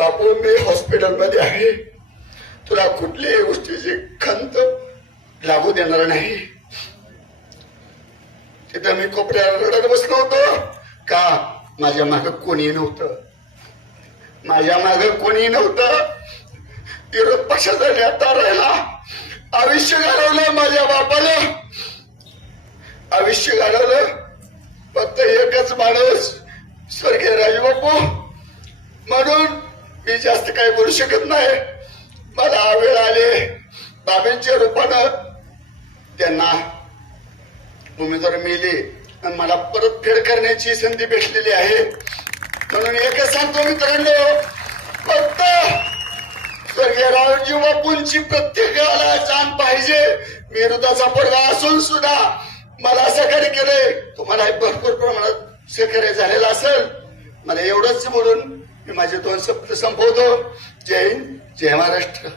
बापू मी हॉस्पिटलमध्ये आहे. तुला कुठल्याही गोष्टीची खंत लागू देणार नाही. तिथं मी कोपऱ्याला रडत बसलो होतो. का? माझ्या माग कोणी नव्हतं. माझ्या माग कोणी नव्हतं. विरोध पक्षाचा नेता राहिला. आयुष्य घालवलं माझ्या बापाला आयुष्य घालवलं. फक्त एकच माणूस. स्वर्गीय राजबापू. जास्त काही बोलू शकत नाही. मला वेळ आले. बाबांच्या रूपानं त्यांना उमेदवार मिळले आणि मला परत फेड करण्याची संधी भेटलेली आहे. म्हणून एकच सांगतो मित्रांनो फक्त स्वर्गीय रावजी बापूंची प्रत्येकाला जाण पाहिजे. मी हृदयाचा असून सुद्धा मला सहकार्य केलंय. तुम्हाला भरपूर प्रमाणात सहकार्य झालेलं असेल. बोलून मी माझे दोन शब्द संपवतो जय हिंद जय महाराष्ट्र.